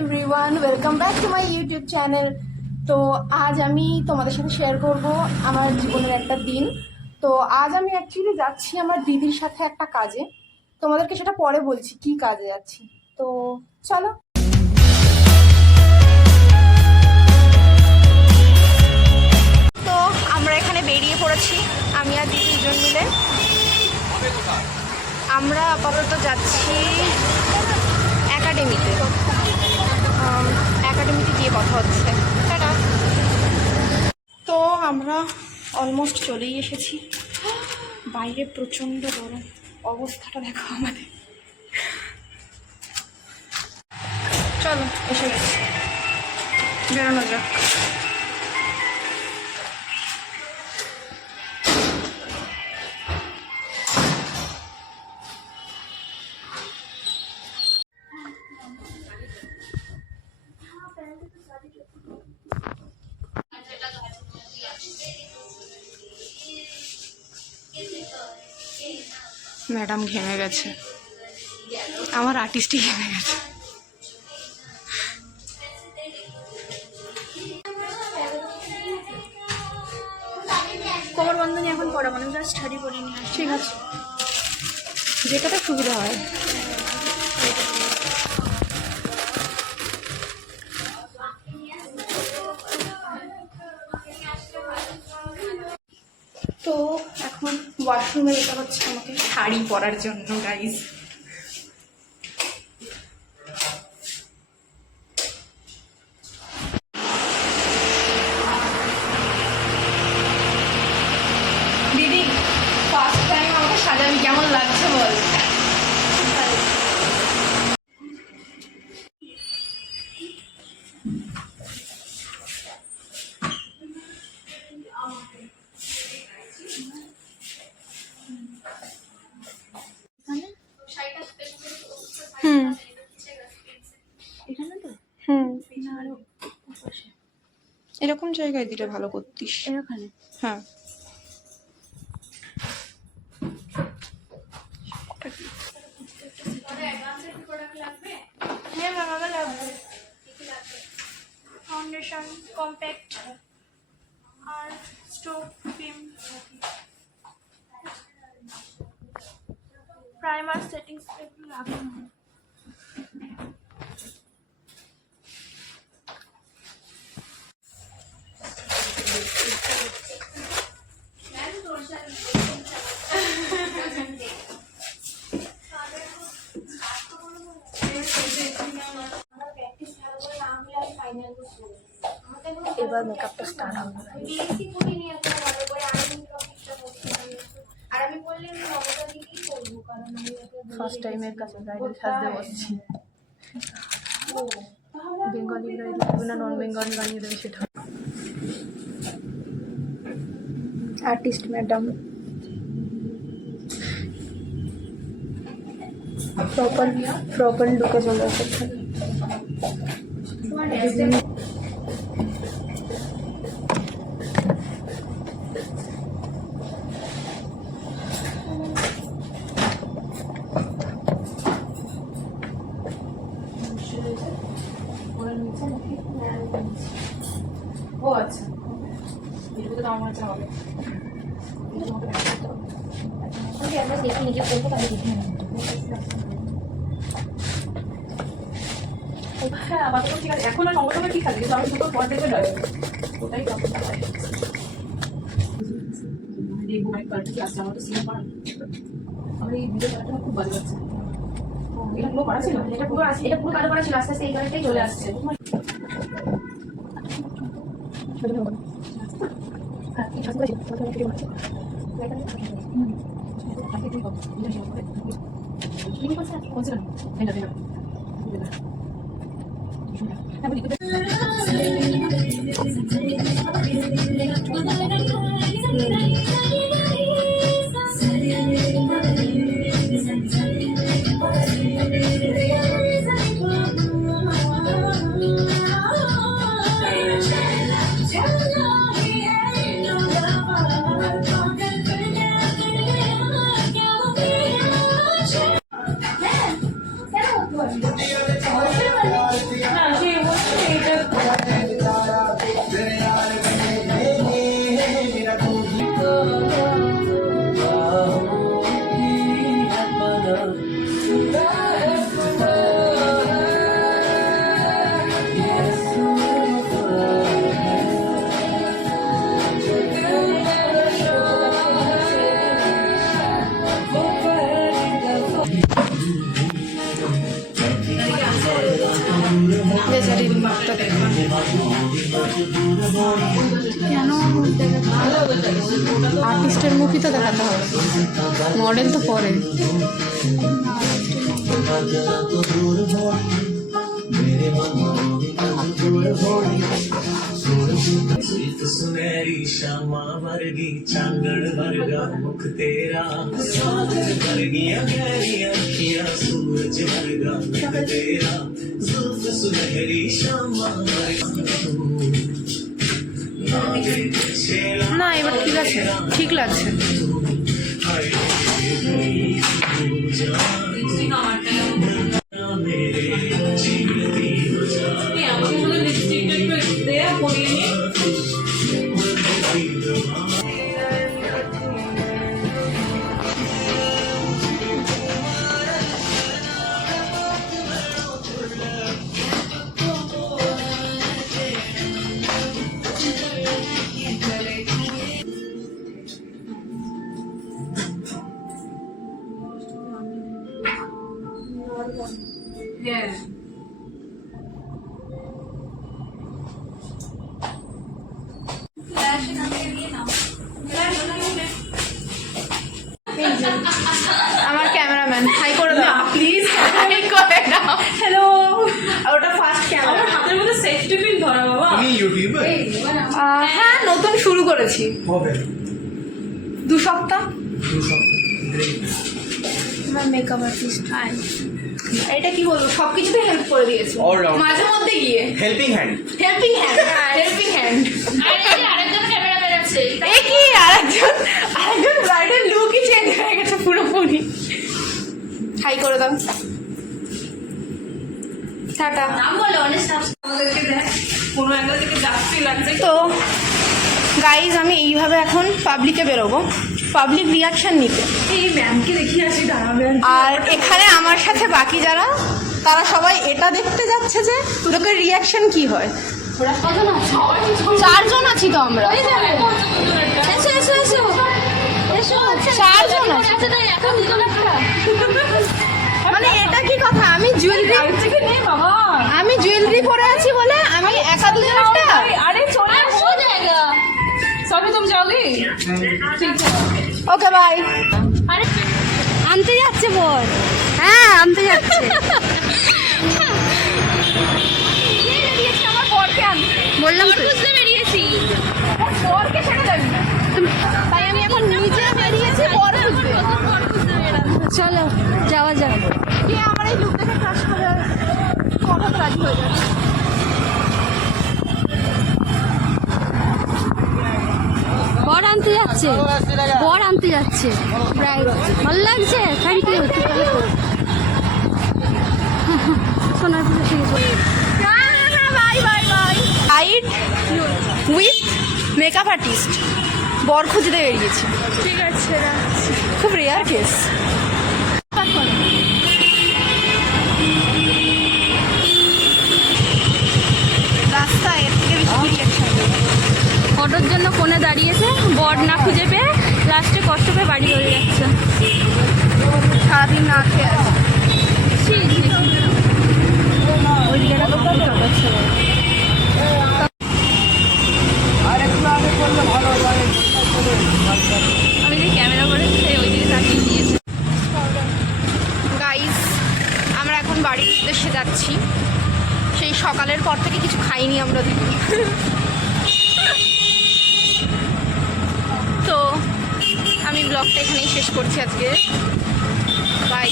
Everyone, welcome back to my YouTube channel. তো আজ আমি তোমাদের সাথে শেয়ার করব আমার জীবনের একটা দিন। তো আজ আমি অ্যাকচুয়ালি যাচ্ছি আমার দিদির সাথে একটা কাজে। তোমাদেরকে সেটা পরে বলছি কি কাজে যাচ্ছি। তো চলো। তো আমরা এখানে বেরিয়ে পড়েছি, আমি আর দিদি দুজন মিলে। আমরা আপাতত যাচ্ছি একাডেমিতে গিয়ে কথা হচ্ছে। টাটা। তো আমরা অলমোস্ট চলেই এসেছি। বাইরে প্রচণ্ড গরম, অবস্থাটা দেখো আমাদের। চলো এসে গেছি, বেরোনো যাক। ম্যাডাম ঘেমে গেছে, আমার আর্টিস্টই ঘেমে গেছে। কোমর বন্ধনী এখন পড়া মানে জাস্ট স্টাডি করে নিয়ে আসি। ঠিক আছে, যেটাতে সুবিধা হয়। তো এখন ওয়াশরুমে যেতে হচ্ছে আমাকে শাড়ি পরার জন্য গাইজ। দিদি ফার্স্ট টাইম আমাকে সাজাবি, কেমন লাগছে বল? এরকম জায়গায় দিলে ভালো করতিস। এখানে হ্যাঁ, ফাউন্ডেশন, কম্প্যাক্ট আর stroke cream, primer, setting spray লাগবে। এবার মেকআপটা স্টার্ট হবে। ফার্স্ট টাইমের কাছে ব্রাইডাল সাজতে বসছি। বেঙ্গলি ব্রাইডাল না নন বেঙ্গলি বানিয়ে দেবে সেটা। আর্টিস্ট ম্যাডাম প্রপার লুকে চলে এসেছে। ও আচ্ছা, আমার হবে দেখি নিজে করবো, তাহলে দেখে হ্যাঁ আপাতত ঠিক আছে। এখন আর সঙ্গে সঙ্গে ঠিক আছে, কিন্তু আমি দুটো পর দেখে নয় ওটাই দেখবো। মানে কালারটা আসছে আমার তো সিএম করা, আমার এই ভিডিও কালারটা খুব ভালো লাগছে। এটা পুরো করা ছিল, এটা পুরো কালো করা ছিল, আস্তে আস্তে এই কালারটাই চলে আসছে। বেচারির মুখটা দেখলাম কেন আর্টিস্টের মুখই তো দেখাতে হবে, মডেল তো পরে। सुनहरी शामा वर्गी चांदन वर्गा मुख तेरा सागर वर्गिया गहरिया अखियां सूरज वर्गा मुख तेरा जुल्फ सुनहरी शामा না এবার ঠিক আছে, ঠিক লাগছে। Yeah. আমার ক্যামেরাম্যান হাই করে দাও প্লিজ, হাই করে দাও। হ্যালো, ওটা ফার্স্ট ক্যামেরা। আমার হাতের মধ্যে সেফটি পিন ধরা বাবা। তুমি ইউটিউবার? হ্যাঁ নতুন শুরু করেছি, হবে 2 সপ্তাহ। 2 সপ্তাহ। গ্রেট। আমার মেকআপ আর্টিস্ট। এটা কি বলবো, সবকিছুতে হেল্প করে দিয়েছে All round. মাঝে মধ্যে গিয়ে helping hand. Helping hand, helping hand. আরেকজন ক্যামেরাম্যান আছে। এ কি আরেকজন ব্রাইডাল লুকই চেঞ্জ হয়ে গেছে পুরোপুরি। হাই করে দাও, টাটা। নাম বলে অনেক আমাদেরকে দেখ কোনো অ্যাঙ্গেল থেকে যাচ্ছি লাগছে। তো গাইজ আমি এইভাবে এখন পাবলিকে বেরোবো, পাবলিক রিয়াকশন নিতে। এই ম্যামকে দেখিয়ে আসি দাঁড়াবে। আর এখানে আমার সাথে বাকি যারা, তারা সবাই এটা দেখতে যাচ্ছে যে লোকের রিয়াকশন কি হয়। ওরা কজন আছে? সবাই 4 জন আছি তো আমরা। এসো এসো এসো এসো। 4 জন আছি। আচ্ছা তাই এখন দুজন একটা। মানে এটা কি কথা, আমি জুয়েলারি থেকে নে বাবা। আমি জুয়েলারি পরে আছি বলে আমি একা দুজন একটা। अरे छोड़ा हो जाएगा सभी तुम जाओगी ठीक है ওকে বাই। अरे আনতে যাচ্ছে বল। হ্যাঁ আনতে যাচ্ছে। আমার বরকে আনতে বললাম তো বুঝতে বেরিয়েছি বরকে ছেড়ে যাবি না। তাই আমি এখন নিজে বেরিয়েছি বর খুঁজতে। চলো যাওয়া যাক কি আমার এই লুক দেখে ক্রাশ করে কথা তো রাজি হয়ে যাবে। বর আনতে যাচ্ছে বর আনতে যাচ্ছে ভালো লাগছে থ্যাংক ইউ সোনার পুজো থেকে চলে bye bye bye. Height with makeup artist বর খুঁজতে বেরিয়েছি। ঠিক আছে খুব রেয়ার কেস। রাস্তা এর থেকে বেশি রিয়াকশন দেবে। অটোর জন্য কোণে দাঁড়িয়েছে বর না খুঁজে পেয়ে লাস্টে কষ্ট পেয়ে বাড়ি চলে যাচ্ছে সারাদিন না খেয়ে আছে। ওই দিকে একটা দোকান আছে। আমি যে ক্যামেরা করে ওই দিকে তাকিয়ে দিয়েছি গাইস আমরা এখন বাড়ির উদ্দেশ্যে যাচ্ছি। সেই সকালের পর থেকে কিছু খাইনি আমরা দুজন। তো আমি ব্লগটা এখানেই শেষ করছি আজকে। বাই।